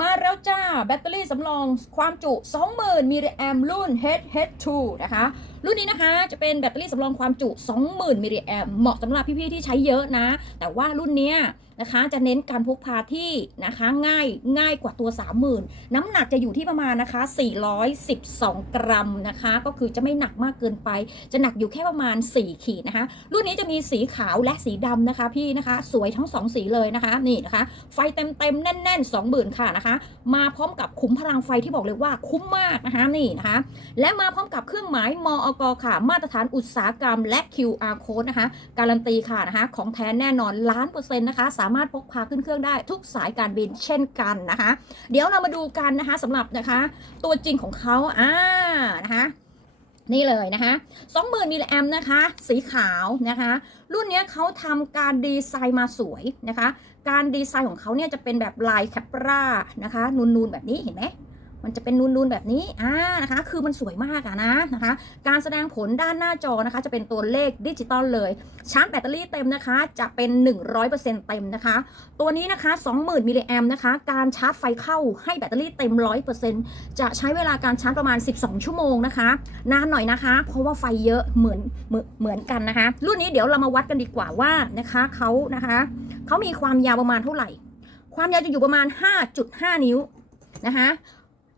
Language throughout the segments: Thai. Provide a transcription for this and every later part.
มาแล้วจ้า แบตเตอรี่สำรองความจุ 20,000มิลลิแอมรุ่น HH2 นะคะ รุ่นนี้นะคะจะเป็นแบตเตอรี่สำรองความจุ 20,000มิลลิแอมเหมาะสำหรับพี่ๆที่ใช้เยอะนะ แต่ว่ารุ่นเนี้ย นะคะ จะเน้นการพกพาที่นะคะง่ายง่ายกว่าตัว 30,000 น้ำหนักจะอยู่ที่ประมาณนะคะ 412 กรัมนะคะ ก็คือจะไม่หนักมากเกินไป จะหนักอยู่แค่ประมาณ 4 ขีดนะคะ รุ่นนี้จะมีสีขาวและสีดำนะคะพี่นะคะ สวยทั้ง 2 สีเลยนะคะนี่นะคะ ไฟเต็มเต็มๆแน่น ๆ 20,000 ค่ะนะคะ มาพร้อมกับขุมพลังไฟที่บอกเลยว่าคุ้มมากนะคะนี่นะคะ และมาพร้อมกับเครื่องหมายมอกค่ะ มาตรฐานอุตสาหกรรมและ QR code นะคะ การันตีค่ะนะคะ ของแท้แน่นอนล้านเปอร์เซ็นต์นะคะามารถพกพาขึ้นเครื่องได้ทุกสายการบินเช่นกันนะคะ เดี๋ยวเรามาดูกันนะคะสำหรับนะคะ ตัวจริงของเขาอ่านะคะนี่เลยนะคะ20,000มิลลิแอมนะคะ สีขาวนะคะ รุ่นนี้เขาทำการดีไซน์มาสวยนะคะ การดีไซน์ของเขาเนี่ยจะเป็นแบบลายแคปรานะคะ นูนๆแบบนี้เห็นไหม มันจะเป็นนูนๆแบบนี้อ่านะคะ คือมันสวยมากอะนะนะคะ การแสดงผลด้านหน้าจอนะคะ จะเป็นตัวเลขดิจิตอลเลยชาร์จแบตเตอรี่เต็มนะคะ จะเป็น 100%เต็มนะคะ ตัวนี้นะคะ 20,000มิลลิแอมนะคะ การชาร์จไฟเข้าให้แบตเตอรี่เต็ม 100%จะใช้เวลาการชาร์จประมาณ 12 ชั่วโมงนะคะ นานหน่อยนะคะ เพราะว่าไฟเยอะเหมือนเหมือนเหมือนกันนะคะ รุ่นนี้เดี๋ยวเรามาวัดกันดีกว่าว่านะคะเขานะคะเขามีความยาวประมาณเท่าไหร่ ความยาวจะอยู่ประมาณ 5.5 นิ้วนะคะ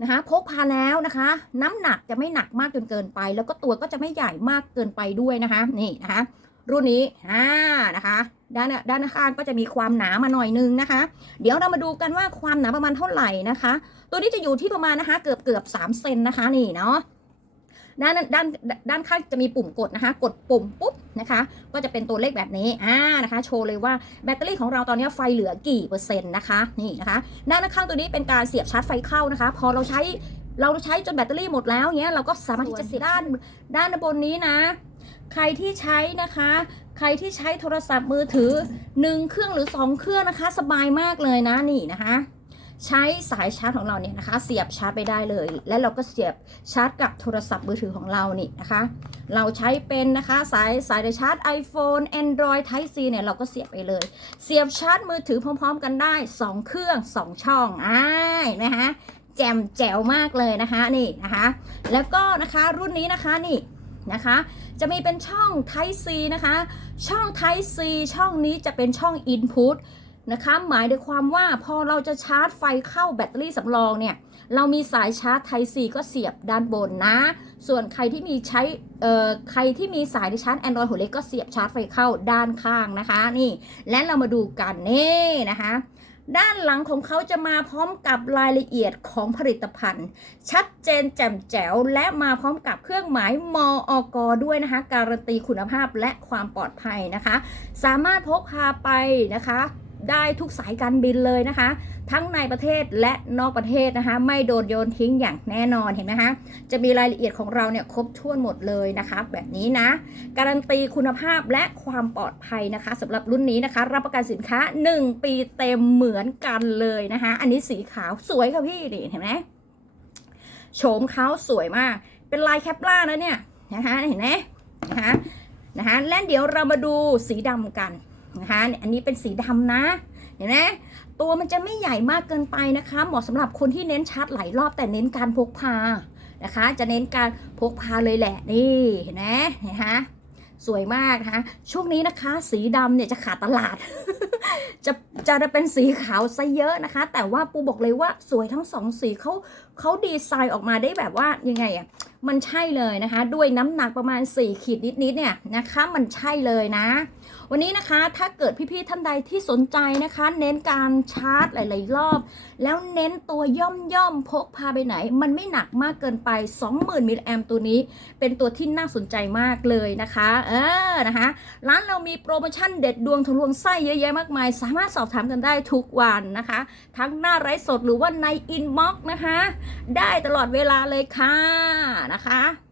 นะคะพกพาแล้วนะคะ น้ำหนักจะไม่หนักมากจนเกินไป แล้วก็ตัวก็จะไม่ใหญ่มากเกินไปด้วยนะคะนี่นะคะรุ่นนี้อ่านะคะ ด้านด้านข้างก็จะมีความหนามาหน่อยนึงนะคะ เดี๋ยวเรามาดูกันว่าความหนาประมาณเท่าไหร่นะคะ ตัวนี้จะอยู่ที่ประมาณนะคะ เกือบเกือบสามเซนนะคะนี่เนาะ ด้านด้านด้านข้างจะมีปุ่มกดนะคะ กดปุ่มปุ๊บนะคะ ก็จะเป็นตัวเลขแบบนี้อ่านะคะ โชว์เลยว่าแบตเตอรี่ของเราตอนนี้ไฟเหลือกี่เปอร์เซ็นต์นะคะนี่นะคะ ด้านข้างตัวนี้เป็นการเสียบชาร์จไฟเข้านะคะ พอเราใช้เราใช้จนแบตเตอรี่หมดแล้วเนี้ยเราก็สามารถที่จะเสียบด้านด้านบนนี้นะ ใครที่ใช้นะคะ ใครที่ใช้โทรศัพท์มือถือหนึ่งเครื่องหรือสองเครื่องนะคะ สบายมากเลยนะนี่นะคะ ใช้สายชาร์จของเราเนี่ยนะคะ เสียบชาร์จไปได้เลย และเราก็เสียบชาร์จกับโทรศัพท์มือถือของเรานี่นะคะ เราใช้เป็นนะคะสายสายชาร์จ iPhone Android Type C เนี่ยเราก็เสียบไปเลย เสียบชาร์จมือถือพร้อม ๆ กันได้ 2 เครื่อง 2 ช่องอ่านะคะแจ่มแจ๋วมากเลยนะคะนี่นะคะ แล้วก็นะคะรุ่นนี้นะคะนี่นะคะจะมีเป็นช่อง Type C นะคะ ช่อง Type C ช่องนี้จะเป็นช่อง Input นะคะ หมายถึงความว่าพอเราจะชาร์จไฟเข้าแบตเตอรี่สำรองเนี่ย เรามีสายชาร์จ Type C ก็เสียบด้านบนนะ ส่วนใครที่มีใช้เอ่อใครที่มีสายชาร์จ Android หัวเล็กก็เสียบชาร์จไฟเข้าด้านข้างนะคะ นี่ และเรามาดูกันนี่นะคะด้านหลังของเขาจะมาพร้อมกับรายละเอียดของผลิตภัณฑ์ ชัดเจนแจ่มแจ๋ว และมาพร้อมกับเครื่องหมายมออกด้วยนะคะ การันตีคุณภาพและความปลอดภัยนะคะ สามารถพกพาไปนะคะ ได้ทุกสายการบินเลยนะคะ ทั้งในประเทศและนอกประเทศนะคะ ไม่โดนโยนทิ้งอย่างแน่นอนเห็นไหมคะจะมีรายละเอียดของเราเนี่ยครบถ้วนหมดเลยนะคะ แบบนี้นะ การันตีคุณภาพและความปลอดภัยนะคะสำหรับรุ่นนี้นะคะ รับประกันสินค้า 1 ปีเต็มเหมือนกันเลยนะคะ อันนี้สีขาวสวยค่ะพี่นี่เห็นไหมโฉมเขาสวยมาก เป็นลายแคปล่านะเนี่ยนะคะเห็นไหมนะคะนะคะและเดี๋ยวเรามาดูสีดำกัน นะคะอันนี้เป็นสีดำนะ เห็นไหมตัวมันจะไม่ใหญ่มากเกินไปนะคะ เหมาะสำหรับคนที่เน้นชาร์จหลายรอบแต่เน้นการพกพานะคะ จะเน้นการพกพาเลยแหละนี่เห็นไหมเห็นะคะสวยมากนะคะช่วงนี้นะคะ สีดำเนี่ยจะขาดตลาด จะจะเป็นสีขาวซะเยอะนะคะ แต่ว่าปูบอกเลยว่าสวยทั้งสองสีเขาเขาดีไซน์ออกมาได้แบบว่ายังไงอะ มันใช่เลยนะคะ ด้วยน้ำหนักประมาณ 4 ขีดนิดๆเนี่ยนะคะมันใช่เลยนะ วันนี้นะคะถ้าเกิดพี่ๆท่านใดที่สนใจนะคะ เน้นการชาร์จหลาย ๆ รอบ แล้วเน้นตัวย่อมย่อมๆพกพาไปไหน มันไม่หนักมากเกินไป 20,000มิลลิแอมตัวนี้ เป็นตัวที่น่าสนใจมากเลยนะคะ เออนะคะร้านเรามีโปรโมชั่นเด็ดดวงทะลวงไส้เยอะแยะมากมาย สามารถสอบถามกันได้ทุกวันนะคะ ทั้งหน้าไลฟ์สดหรือว่าในอินบ็อกซ์นะคะ ได้ตลอดเวลาเลยค่ะนะคะ